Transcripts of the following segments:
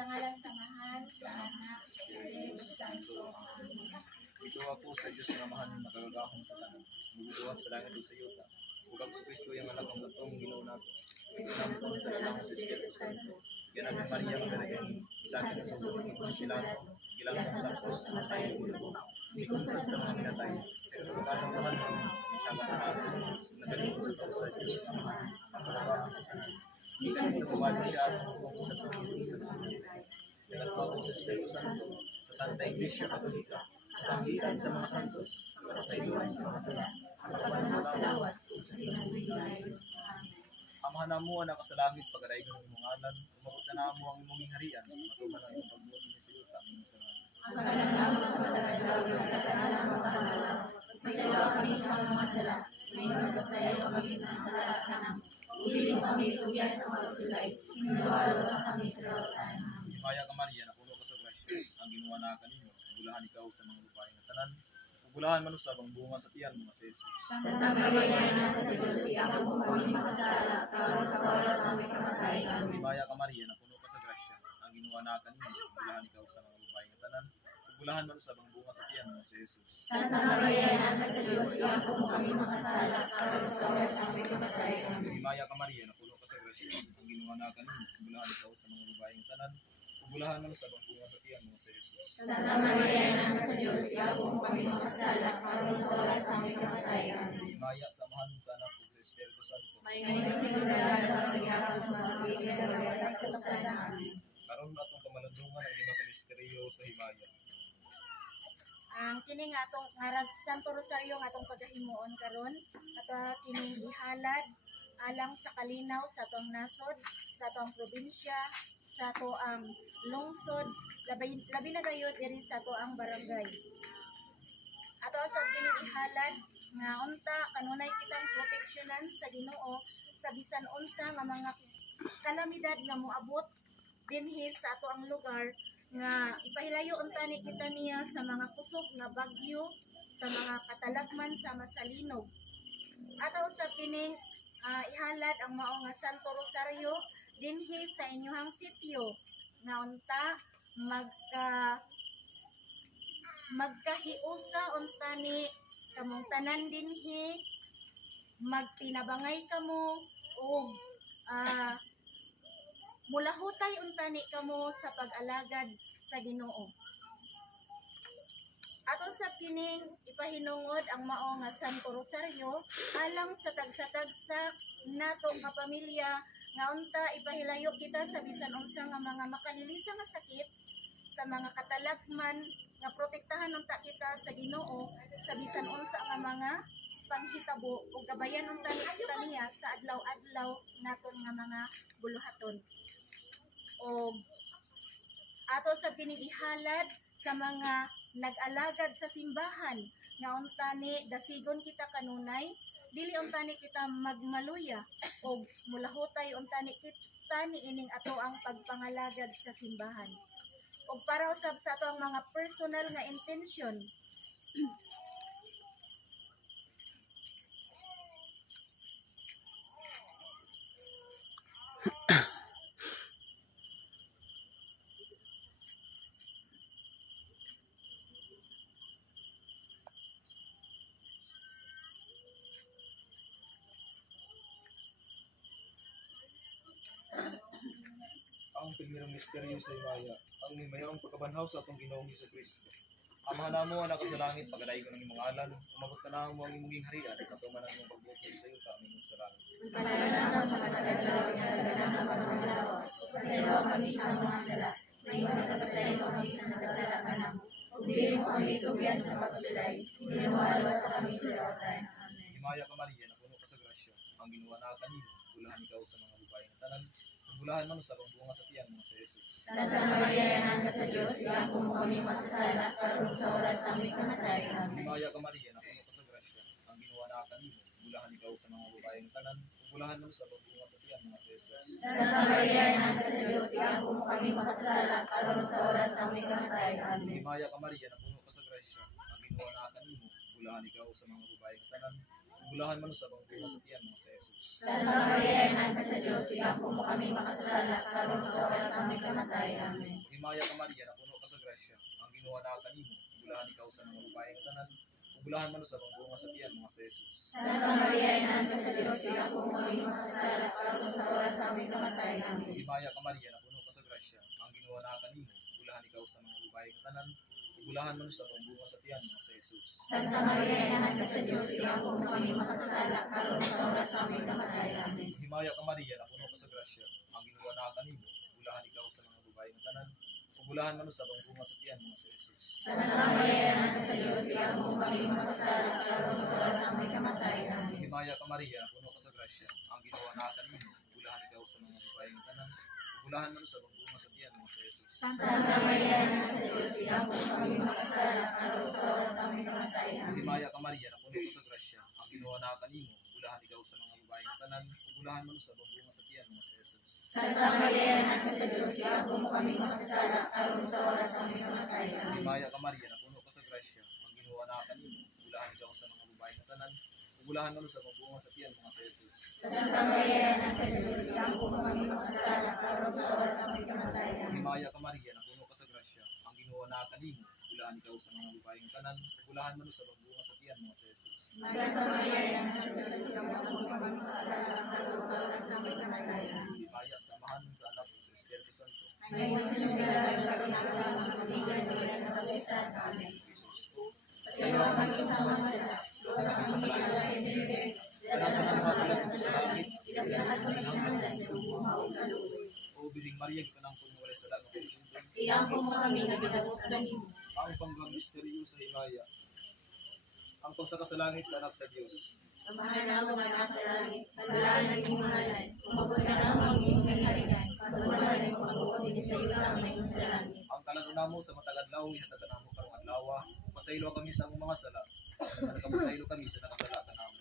Sa ngalan sa Mahal, sa Anak, sa Espiritu Santo. Amen. Ito ako sa Diyos nga mahal na kagagahon sa tanan. Mubuduhan sa langit o sa yuta. Ug ang Kristo yung anak ng gatong Ginoo nato. Nampun sa langit sa Espiritu Santo. Yan ang Maria Magdalena, isang sa susunod ni Ponsilano, gilang sa sakos sa matay ng ulo. Ikunsad sa mga minatay, sa kagagahon mahal namin, isama sa atin, nagaling sa tao sa Diyos nga mahal, ang kagagahon sa tanan. Hindi kami nagawali siya at kung sa Panginoon sa sanlibutan. Nagpapako sa Espiritu Santo, sa Santa Iglesia Katolika, sa panggitan sa mga santos, sa kasayuan sa mga sala, sa kapanaw sa lawas, sa hinahulugan. Amahan mo anak sa langit pagaraig ng imong ngalan, umabot na mo ang imong harian, matuman ang imong pagbuot ni sa yuta aming sa langit. Ang kagandaw sa matagadaw, ang katanalan ng kamalaw, masayaw kami sa mga sala, may nagkasayaw kami sa sala kanang, uliling kami tugyan sa mga sulay, hinuwalo sa kami sa lautan. Himaya ka Maria, napuno ka sa grasya, ang ginawa na kanino, bulahan ikaw sa mga babaeng na tanan, bulahan man usab ang bunga sa tiyan mga sa Jesus. Santa Maria, nasa sa Diyos, iyang kung kami makasala, karon sa oras ng aming kamatayan. Amen. Himaya ka Maria, napuno ka sa grasya, ang ginawa na kanino, bulahan ikaw sa mga babaeng na tanan, bulahan man usab ang bunga sa tiyan mga sa Jesus. Santa Maria, nasa sa Diyos, iyang kung kami makasala, karon sa oras ng aming kamatayan. Amen. Himaya ka Maria, napuno ka sa grasya, ang ginawa na kanino, bulahan ikaw sa mga babaeng tanan, bulahan man usab ang bunga sa tiyan mga sa Jesus. Santa Maria, nasa sa Diyos, iyang kung kami makasala, karon sa oras ng aming kamatayan. Amen. Himaya samahan sa anak ug sa Espiritu Santo. May ngayon sa sigurado at sa gihapon sa pagiging at katapusan. Amen. Karon atong kamalandungan ang lima ka misteryo sa himaya. Ang kini nga atong ngarag Santo Rosario nga atong pagahimuon karon at kini ihalad alang sa kalinaw sa atong nasod, sa atong probinsya, sa ato ang lungsod, labi na gayud diri sa ato ang barangay. Ato sa kini ihalad nga unta kanunay kitang proteksyonan sa Ginoo sa bisan unsa nga mga kalamidad nga moabot dinhi sa ato ang lugar, nga ipahilayo unta ni kita niya sa mga kusog nga bagyo, sa mga katalagman sa masalinog. Ataw sa kining ihalad ang mao nga Santo Rosario dinhi sa inyong sitio nga unta magkahiusa unta ni kamong tanan dinhi, magtinabangay kamo ug mulahutay unta ni kamo sa pag-alagad sa Ginoo. Aton sa kining ipahinungod ang mao nga Santo Rosario alang sa tagsa-tagsa nato nga pamilya nga unta ipahilayo kita sa bisan unsa nga mga makalilisa nga sakit, sa mga katalagman nga protektahan unta kita sa Ginoo sa bisan unsa nga mga panghitabo ug gabayan unta ni kita niya sa adlaw-adlaw naton nga mga buluhaton. O ato sa pinigihalad sa mga nag-alagad sa simbahan nga unta ni dasigon kita kanunay, dili unta ni kita magmaluya o mulahutay unta ni kita ni ining ato ang pagpangalagad sa simbahan. O para usab sa ato ang mga personal nga intensyon, Ang primerong misteryo sa himaya, ang mayroong pagkabanhaw sa atong Ginoong Hesukristo. Amahan namo anak sa langit pagadaig ng imong ngalan, umabot na mo ang imong harian, katuman ang imong pagbuot sa yuta aming sa langit. panalangin sa matagalaw nga nagdanang pagmamalawa, pasayaw kami sa mga sala, may nagkasayaw kami sa nakasala kanang, ug dili mo kami tugyan sa pagsulay, hinuwalo sa kami sa lautan. Amen. Himaya ka Maria, napuno ka sa grasya, ang ginawa na kanino, bulahan ikaw sa mga babaeng tanan, bulahan man sa bunga sa tiyan mga sa Jesus. Santa Maria, nasa sa Diyos, iyang kung kami masasala, karon sa oras ng aming kamatayan. Amen. Himaya ka Maria, napuno ka sa grasya, ang ginawa na kanino, bulahan ikaw sa mga babaeng tanan, bulahan man sa bunga sa tiyan mga sa Jesus. Santa Maria, nasa sa Diyos, iyang kung kami makasala, karon sa oras ng aming kamatayan. Amen. Himaya ka Maria, napuno ka sa grasya, ang ginawa na kanino, bulahan ikaw sa mga babaeng tanan, Ugulahan man sa bang bunga sa tiyan mo sa Jesus. Santa Maria, Ina ka sa Diyos, iyan po mo kami makasala, karon sa oras sa aming kamatay. Amen. Himaya ka Maria, na puno ka sa grasya, ang Ginoo naa kanimo, ugulahan ikaw sa mga babae nga tanan, ugulahan man sa bang bunga sa tiyan mo sa Jesus. Santa Maria, Ina ka sa Diyos, iyan po mo kami makasala, karon sa oras sa aming kamatay. Amen. Himaya ka Maria, na puno ka sa grasya, ang Ginoo naa kanimo, ugulahan ikaw sa mga babae nga tanan, ugulahan man sa bang bunga sa tiyan mo sa Jesus. Santa Maria, Ina ka sa Diyos, iyan po mo kami makasala, karon sa oras sa aming kamatay. Amen. Himaya ka Maria, na puno ka sa grasya, ang Ginoo naa kanimo, ugulahan ikaw sa mga babae nga tanan, ugulahan man sa bang bunga sa tiyan mo sa Jesus. Santa Maria, Ina ka sa Diyos, iyan po mo kami makasala, karon sa oras sa aming kamatay. Amen. Himaya ka Maria, na puno ka sa grasya, ang Ginoo naa kanimo, ugulahan ikaw sa mga babae nga tanan, ugulahan man sa bang bunga sa tiyan mo sa Jesus. Santa Maria, Ina ka sa Diyos, iyan po mo kami makasala, karon sa oras sa aming kamatay. Amen. Himaya ka Maria, na puno ka sa grasya, ang Ginoo naa kanimo, ugulahan ikaw sa mga babae nga tanan, ugulahan man sa bang bunga sa tiyan mo sa Jesus. Santa Maria, Ina ka sa Diyos, iyan po mo kami makasala, karon sa oras sa aming kamatay. Amen. Himaya ka Maria, na puno ka sa grasya, ang Ginoo naa kanimo, ugulahan ikaw sa mga babae nga tanan, ugulahan man sa bang bunga sa tiyan mo sa Jesus. Santa Maria, Ina ka sa Diyos, iyan po mo kami makasala, karon sa oras sa aming kamatay. Amen. Himaya ka Maria, na puno ka sa grasya, ang Ginoo naa kanimo, ugulahan ikaw sa mga babae nga tanan, ugulahan man sa bang bunga sa tiyan mo sa Jesus. Santa Maria, Ina ka sa Diyos, iyan po mo kami makasala, karon sa oras sa aming kamatay. Amen. Himaya sa Amahan sa Anak ug sa Espiritu Santo. Ngayon sa sinigala, karon sa oras ng katigan, bilang kapagisan. Amen. Pasilaw kami sa mga sala, doon sa kami sa lahat, Anak ka ng mga kalat sa langit, ilapihan kami ng hanggan sa lubong maong kaluoy. o biling Maria, kanang wala sa lahat ng pagtutulog. Iyan po mo kami na binagot kanimo. Ang panggang misteryo sa himaya, ang pagsaka sa langit sa anak sa Diyos. Amahan na ako mga nasa langit, paglaan ng imahalan, umabot ka na ang iyong kaharian, pagbuwan na yung pagbuot, hindi sa iyo lang may sa langit. Ang kalanuna mo sa matagadlaw, ihatatan mo karong adlaw, pasaylo kami sa among mga sala, nagkapasaylo kami sa nakasala ka namo.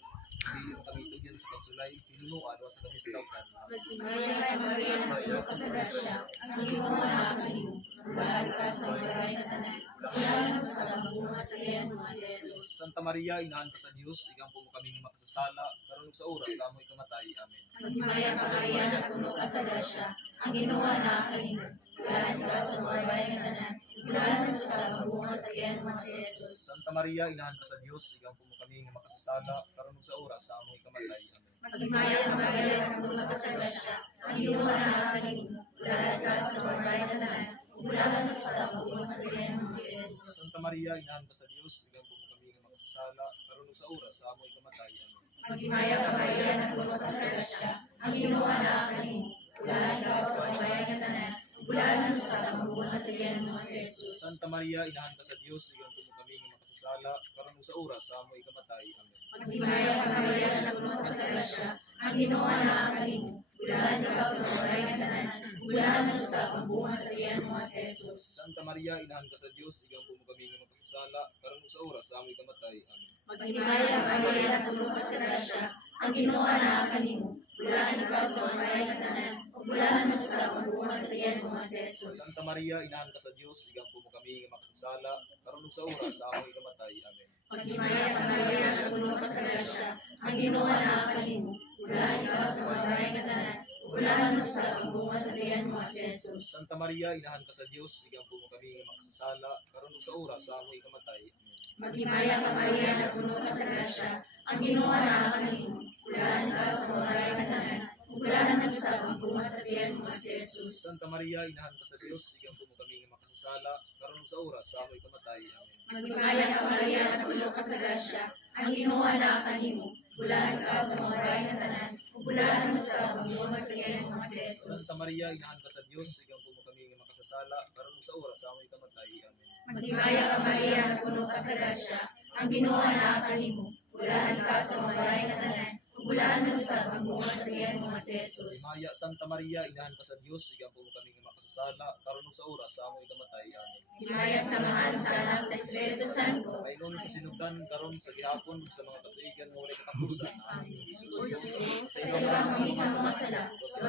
Hindi mo kami itugyan sa pagsulay, hinunuan, wasa kami sa tawkan. Magtimaya kay Maria, puno ka sa grasya, ang iyong mga anak kanimo, bulaan ka sa mga bagay na tanan, bulaan mo sa mga sa iyan mga si Jesus. Santa Maria, inahan ka sa Diyos, igang po mo kami ng makasasala, karon sa oras sa amoy kamatay. Amen. Magtimaya ka Maria, na puno ka sa grasya, ang Ginoo na kanimo, bulaan ka sa mga bagay na tanan, bulaan mo sa mga sa iyan mga si Jesus. Santa Maria, inahan ka sa Diyos, igang po mo kami ng makasasala, karon sa oras sa amoy kamatay. Amen. Magtimaya ka Maria, na puno ka sa grasya, ang Ginoo na kanimo, bulaan ka sa mga bagay na tanan, bulaan mo sa mga sa iyan mga si Jesus. Santa Maria, inahan ka sa Diyos, igang po mo kami ng makasasala, karon sa oras sa amoy kamatay. Amen. Magtimaya ka Maria, na puno ka sa grasya, ang Ginoo na kanimo, bulaan ka sa mga bagay na tanan, bulaan mo sa mga sa iyan mga si Jesus. Santa Maria, inahan ka sa Diyos, igang po mo kami ng makasasala, karon sa oras sa amoy kamatay. Amen. Magtimaya ka Maria, na puno ka sa grasya, ang Ginoo na kanimo, bulaan ka sa mga bagay na tanan, bulaan mo sa pagbunga sa iyan mga si Jesus. Santa Maria, inahan ka sa Diyos, igang po mo kami ng makasasala, karon sa oras sa amoy kamatay. Amen. Magtimaya ka Maria, na puno ka sa grasya, ang Ginoo na kanimo, bulaan ka sa mga bagay na tanan, bulaan mo sa pagbunga sa iyan mga si Jesus. Santa Maria, inahan ka sa Diyos, igang po mo kami ng makasasala, karon sa oras sa amoy kamatay. Amen. Magtimaya ka Maria, na puno ka sa grasya, ang Ginoo na kanimo, bulaan ka sa mga bagay na tanan, bulaan mo sa pagbunga sa iyan mga si Jesus. Santa Maria, inahan ka sa Diyos, igang po mo kami ng makasasala, karon sa oras sa amoy kamatay. Amen. Magtimaya ka Maria, na puno ka sa grasya, ang Ginoo na kanimo, bulaan ka sa mga bagay na tanan, bulaan mo sa pagbunga sa iyan mga si Jesus. Santa Maria, inahan ka sa Diyos, igang po mo kami ng makasasala, karon sa oras sa amoy kamatay. Amen. Magtimaya ka Maria, na puno ka sa grasya, ang Ginoo na kanimo, bulaan ka sa mga bagay na tanan, bulaan mo sa pagbunga sa iyan mga si Jesus. Santa Maria, inahan ka sa Diyos, igang po mo kami ng makasasala, karon sa oras sa amoy kamatay. Amen. Magtimaya ka Maria, na puno ka sa grasya, ang Ginoo na kanimo, bulaan ka sa mga bagay na tanan, bulaan mo sa pagbunga sa iyan mga si Jesus. Himaya, Santa Maria, inahan ka sa Diyos, igang po mo kami ng makasasala, karon sa oras sa amoy kamatay. Amen. Himaya sa mahal sa anak sa Espiritu Santo, Aynon sa sinugdan, karon sa gihapon, sa mga katuigan, muli katapusan. Amen. Jesus. Sa sa iyo iyo mga kami sa mga sala,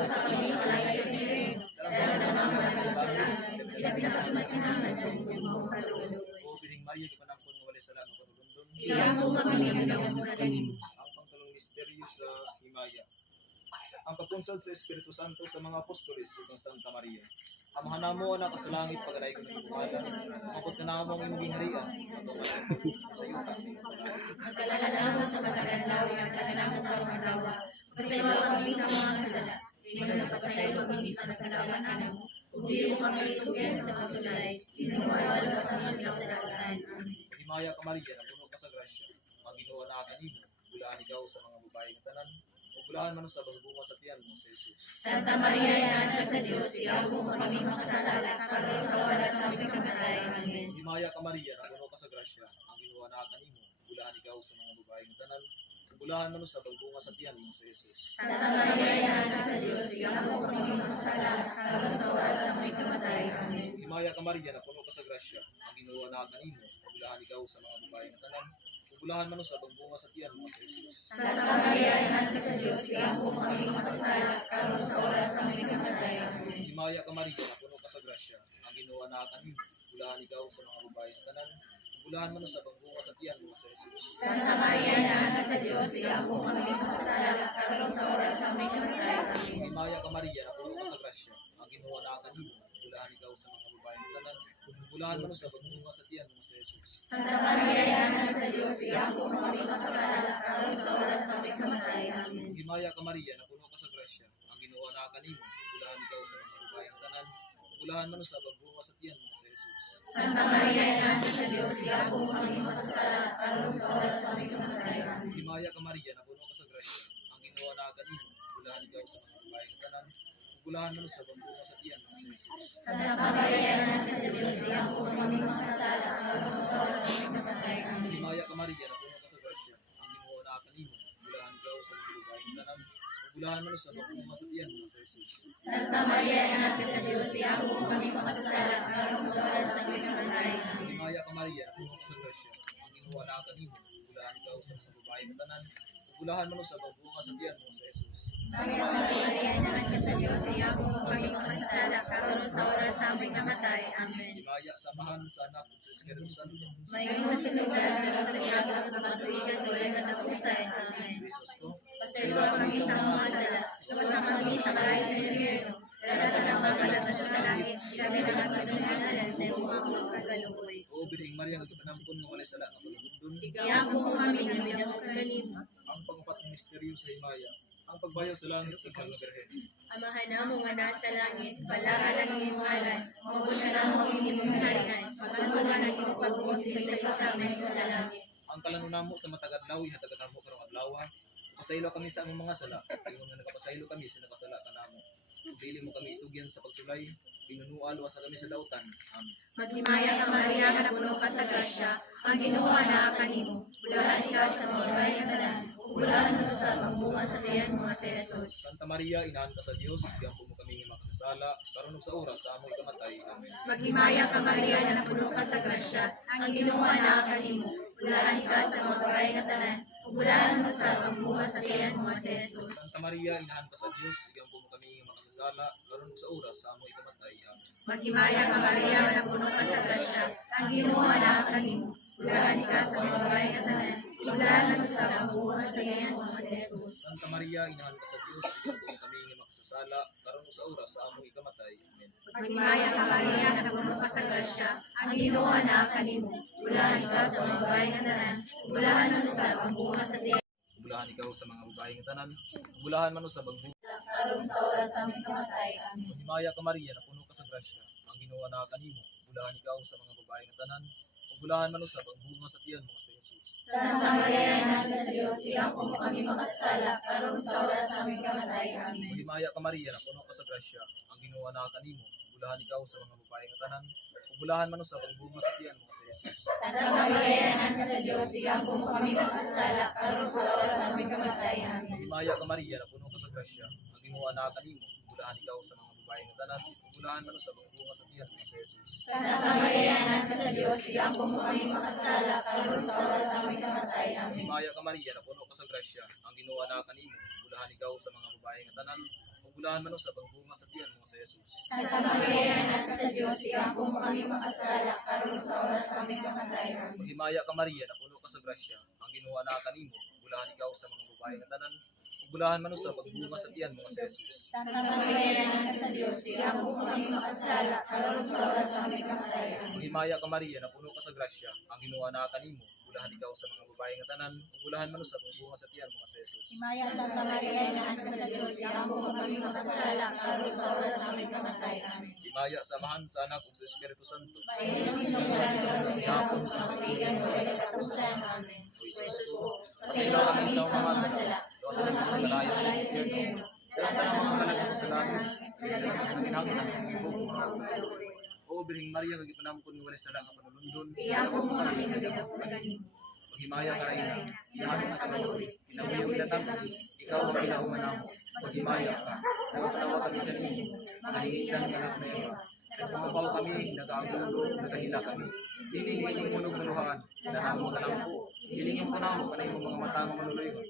sa kami sa layas ni Rin, dahil na mga kasasalan, pinapinakimatinangan sa inyong mga kalugalo. O bining Maria, di ko nang wala sa lang panulundon. Iyan po kami ng pinagunod kanimo. Ang ang pagpunsad sa Espiritu Santo sa mga apostolis itong Santa Maria. Amahan namo anak sa langit pagkaday ko ng bukalan, mapot na namo ang imong harian, ato malangit sa yuta. Ang kalalahon sa mataganlaw, ang kaganamong karong adlaw, pasaylo kami sa mga sala, ino nagpasaylo kami sa kasalanan namo, ug dili mo kami itugyan sa masulay, inuwala sa mga kasalanan. Himaya ka Maria, na puno ka sa grasya, ang Ginoo na kanimo, bulaan ikaw sa mga babae ng tanan, ug bulaan man sa pagbunga sa tiyan mo sa Jesus. Santa Maria, Ina sa Dios, iabot mo kami makasala, karon sa oras sa aming kamatay. Amen. Himaya ka Maria, na puno ka sa grasya, ang Ginoo na kanimo, bulaan ikaw sa mga babae ng tanan, ug bulaan man sa pagbunga sa tiyan mo sa Jesus. Santa Maria, Ina sa Dios, iabot mo kami makasala, karon sa oras sa aming kamatay. Amen. Himaya ka Maria, na puno ka sa grasya, ang Ginoo na kanimo, bulaan ikaw sa mga babae ng tanan, ug bulaan man sa pagbunga sa tiyan mo sa Jesus. Santa Maria, Ina sa Dios, iabot mo kami makasala, karon sa oras sa aming kamatay. Amen. Himaya ka Maria, na puno ka sa grasya, ang Ginoo na kanimo, bulaan ikaw sa mga babae ng tanan, ug bulaan man sa pagbunga sa tiyan mo sa Jesus. Santa Maria, Ina sa Dios, iabot mo kami makasala, karon sa oras sa aming kamatay. Amen. Himaya ka Maria, na puno ka sa grasya, ang Ginoo na kanimo, bulaan ikaw sa mga babae ng tanan, ug bulaan man sa pagbunga sa tiyan mo sa Jesus. Santa Maria, Ina sa Dios, iabot mo kami makasala, karon sa oras sa aming kamatay. Amen. Himaya ka Maria, na puno ka sa grasya, ang Ginoo na kanimo, bulaan ikaw sa mga babae ng tanan, ug bulaan man sa pagbunga sa tiyan mo sa Jesus. Santa Maria, Ina sa Dios, iabot mo kami makasala, karon sa oras sa aming kamatay. Amen. Himaya ka Maria, na puno ka sa grasya, ang Ginoo na kanimo, bulaan ikaw sa mga babae ng tanan, ug bulaan man sa pagbunga sa tiyan mo sa Jesus. Santa Maria, Ina sa Dios, iabot mo kami makasala, karon sa oras sa aming kamatay. Amen. Himaya ka Maria, na puno ka sa grasya, ang Ginoo na kanimo, bulaan ikaw sa mga babae ng tanan, ug bulaan man sa pagbunga sa tiyan mo sa Jesus. Santa Maria, Ina sa Dios, iabot mo kami makasala, karon sa oras sa aming kamatay. Amen. Himaya ka Maria, na puno ka sa grasya, ang Ginoo na kanimo, bulaan ikaw sa mga babae ng tanan, ug bulaan man sa pagbunga sa tiyan mo sa Jesus. Santa Maria, Ina sa Dios, iabot mo kami makasala, karon sa oras sa aming kamatay. Amen. Himaya samahan sa anak at sa Espiritu Santo. Mayroon sa sinugan, pero sa grado sa matuigan, tuloy katapusan. Amen. Jesus ko, Pasaylo kami sa mga sala, kasama kami sa kalay sa impyerno, dala ka ng kapalagan sa langit, kami na nagpatuloy sa iyong mga pagkaluoy. o bining Maria, nagpanampon ng walay sala nga palugundon, Iyapo mo kami na binangot kanimo. ang pangpat ng misteryo sa Himaya, ang pagbayaw sa langit sa Mahal na Birhen. Amahan na mo nga nasa langit, palaalan ng imong ngalan, mabot ka na mo imong harian, pagpungan ang imong pagbuot sa salita may sa langit. Ang kalanunan mo sa matagadlaw, hatagadan mo karong adlaw, pasaylo kami sa among mga sala, ingon nga nagapasaylo kami sa nakasala ka namo. Pili mo kami itugyan sa pagsulay, pinunuan sa kami sa dautan. Amen. Maghimaya ka Maria, na puno ka sa grasya, ang Ginoo na kanimo. Bulaan ka sa mga bayan ng tanan, bulaan mo sa pagbunga sa tiyan mo sa Jesus. Santa Maria, inahan ka sa Dios, diyan mo kami nga makasasala, karon ug sa oras sa among ikamatay. Amen. Maghimaya ka Maria, na puno ka sa grasya, ang Ginoo na kanimo. Bulaan ka sa mga bayan ng tanan, bulaan mo sa pagbunga sa tiyan mo sa Jesus. Santa Maria, inahan ka sa Dios, diyan mo kami nga makasasala, karon ug sa oras sa among ikamatay. Amen. Maghimaya ka Maria, na puno ka sa grasya, ang Ginoo na kanimo. Bulaan ka sa mga bayan ng tanan, bulaan mo sa pagbunga sa tiyan mo sa Jesus. Santa Maria, inahan ka sa Dios, diyan mo kami nga makasasala, karon ug sa oras sa among ikamatay. Amen. Maghimaya ka Maria, na puno ka sa grasya, ang Ginoo na kanimo. Bulaan ka sa mga babaeng ng tanan, bulaan mo sa pagbunga sa tiyan. Bulahan ikaw sa mga babae ng tanan, bulahan man sa pagbunga. Karon sa oras sa aming kamatay. Amen. Himaya ka Maria, na puno ka sa grasya, ang Ginoo na kanimo, bulahan ikaw sa mga babae ng tanan, bulahan man sa pagbunga sa tiyan mo sa Jesus. Santa Maria, Ina sa Dios, iyapo mo kami makasala, karon sa oras sa aming kamatay. Amen. Himaya ka Maria, na puno ka sa grasya, ang Ginoo na kanimo, bulahan ikaw sa mga babae ng tanan, bulahan man sa pagbunga sa tiyan mo sa Jesus. Santa Maria, Ina sa Dios, iyapo mo kami makasala, karon sa oras sa aming kamatay. Amen. Himaya ka Maria, na puno ka sa grasya, ang Ginoo na kanimo, bulahan ikaw sa mga babae ng tanan, bulahan man sa pagbunga sa tiyan mo sa Jesus. Santa Maria, Ina sa Dios, iyapo mo kami makasala, karon sa oras sa aming kamatay. Amen. Himaya ka Maria, na puno ka sa grasya, ang Ginoo na kanimo, bulahan ikaw sa mga babae ng tanan, bulahan man sa pagbunga sa tiyan mo sa Jesus. Santa Maria, Ina sa Dios, iyapo mo kami makasala, karon sa oras sa aming kamatay. Amen. Himaya ka Maria, na puno ka sa grasya, ang Ginoo na kanimo, bulahan ikaw sa mga babae ng tanan, Bulahan man usab ang bunga sa tiyan mga sa Jesus. Santa Maria, Ina sa Diyos, siya po kami makasala, karon sa oras sa aming kamatayan. Himaya ka Maria, na puno ka sa grasya, ang Ginoo naa kanimo. Bulahan ikaw sa mga babae nga tanan, ug bulahan man usab ang bunga sa tiyan mga sa Jesus. Himaya Santa Maria, Ina sa Diyos, siya po kami makasala, karon sa oras sa aming kamatayan. Himaya sa Amahan, sa Anak ug sa Espiritu Santo. Hapon sa kaibigan ko ay katusan. Amen. O Jesus, pasilo kami sa mga sala. Doon sa mga kalayo sa infierno. Pero ang mga kalagay sa langit, ang ginagawa sa mga buko. O Birhing Maria, kagipanamkon ng walis sa lang ang panulundon. Iyan po kami nagagawa. Paghimaya ka Reyna, iyan sa kaluloy, pinaguyong ilatangkas, ikaw ang pinauman ako. Paghimaya ka, nagpanawa kami kanino, makahingitan ka na iyo. Nagpamabaw kami, nag-aagulo, nagahila kami. Hilingin munog maluhaan, nanamo ka lang po. Hilingin ko na mo, kanay mo mga mata ng manuloy ko.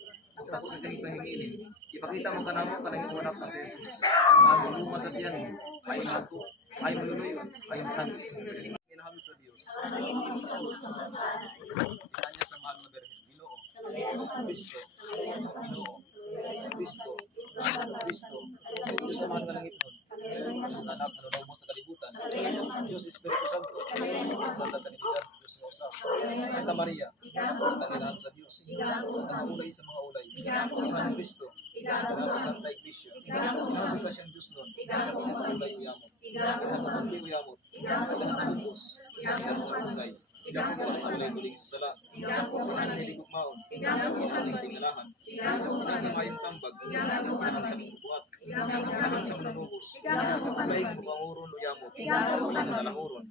Pagtapos sa tinig na hingilin, ipakita mo ka na mo, kanay mo anak na si Jesus. Ang mga sa tiyan mo, ay nato, ay manuloy ko, ay matangis. Inahal sa Diyos. Kanya sa mahal na Birhen, Ginoo, Kristo, Ginoo, Kristo, Kristo, Diyos sa mahal na langit nun, Diyos na anak, nanulaw mo sa kalibutan, Diyos Espiritu Santo, Santa Trinidad, Diyos na usap, Santa Maria, Santa Nilahan sa Diyos, Santa Kaulay sa mga ulay, Iman ng Kristo, Ina sa Santa Iglesia, Ina sa Iglesyang Diyos nun, Kaulay uyamot, Kaulay uyamot, Kaulay Diyos, Kaulay usay, Ina po mga ulay-uling sa sala, Ina hindi kukmaon, Ina tingalahan, Ina sa mayong tambag, Ina sa bubuhat, Ina sa manunubos, Ulay ng panguron uyamot, Ulay ng talahuron,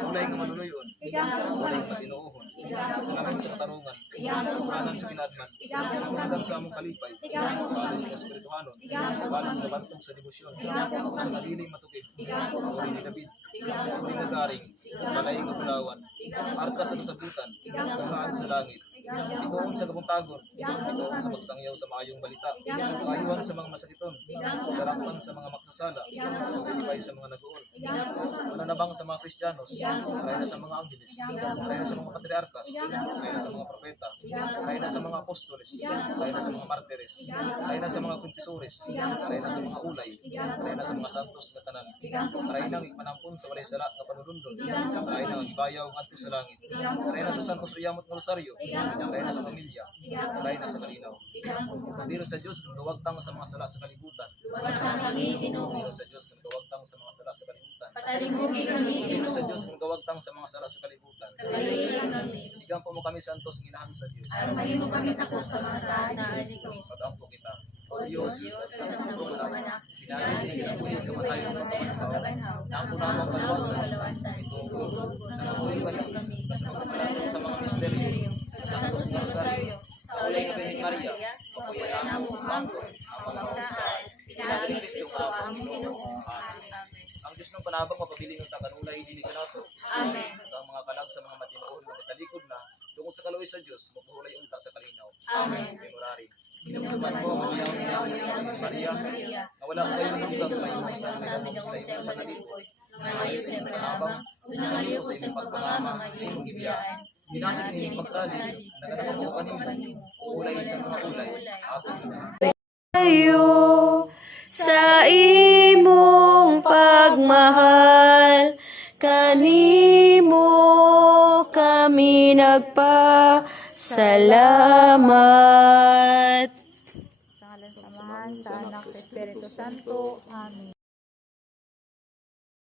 Ulay ng manuloyon, Ulay ng patinoohon, sa namin sa katarungan, Uranan sa kinadman, Uranan sa among kalipay, Balis sa espirituhanon, Balis sa bantong sa debosyon, sa madiling matukid, Uri ni David, Uri na garing, Balay ng Bulawan, Arka sa kasabutan, Tungaan sa langit, Ituon sa kabuntagon, Ituon sa pagsangyaw sa maayong balita, Ayuhan sa mga masakiton, Darakpan sa mga magsasala, Pagpipay sa mga nagoon, Mananabang sa mga Kristiyanos, Rayna sa mga anggeles, Rayna sa mga patriarkas, Rayna sa mga propeta, Rayna sa mga apostoles, Rayna sa mga martires, Rayna sa mga kumpisores, Rayna sa mga ulay, Rayna sa mga santos na tanan, Rayna ng ikmanampun sa walay sala nga panulundon, Rayna ng ibayaw ngadto sa langit, Rayna sa santos riyamot ng rosaryo, Rayna sa pamilya, Rayna sa kalinaw. Diro sa Dios kung gawagtang sa mga sala sa kalibutan. Luwasan kami, Ginoo. Diro sa Dios kung gawagtang sa mga sala sa kalibutan. Patalingugi kami, Diro sa Ginoo. Dios kung gawagtang sa mga sala sa kalibutan. Kagalilan kami. Igampo mo kami santos nginahan sa Dios. Aron mahimo kami takos sa mga saan ni Kristo. Pagampo kita. O Diyos, sa sampulo anak, Pinanisi sa buhay kamatayon ng pagkabanhaw. pagkabanhaw, Ang punamang kalawasan. kalawasan, Itugog. itugog, Nangabuhi nangabuhi kami. kami, Basta basta magsalalong sa mga sa misteryo. sa Santos na Rosario, Sa ulay ng Birhen Maria. papuyan na mo mangkon, ang pamagsaan, pinagi ni Kristo ang Ginoo. Amen. Ang Diyos ng panabang mapabiling ng takanulay, dili ka nato. Amen. Ang mga kalag sa mga matinoon na matalikod na, tungkol sa kaluwi sa Diyos, magpahulay unta sa kalinaw. Amen. Memorari. Inuman po ang Maria, Maria, Maria, na wala kayong hanggang may sa sa amin mga ako sa sa inyong magalingkod, magalingkod. na mayo sa panabang, unangaliw ko sa pagpamama, iyong gibiyaan. Binasik nining pagsalig, naganapang mo kanimo, ulay sa mga ulay, ako Tayo sa imong pagmahal, kanimo kami nagpasalamat. Sa ngalan sa Amahan, sa Anak, sa Espiritu Santo. Amen.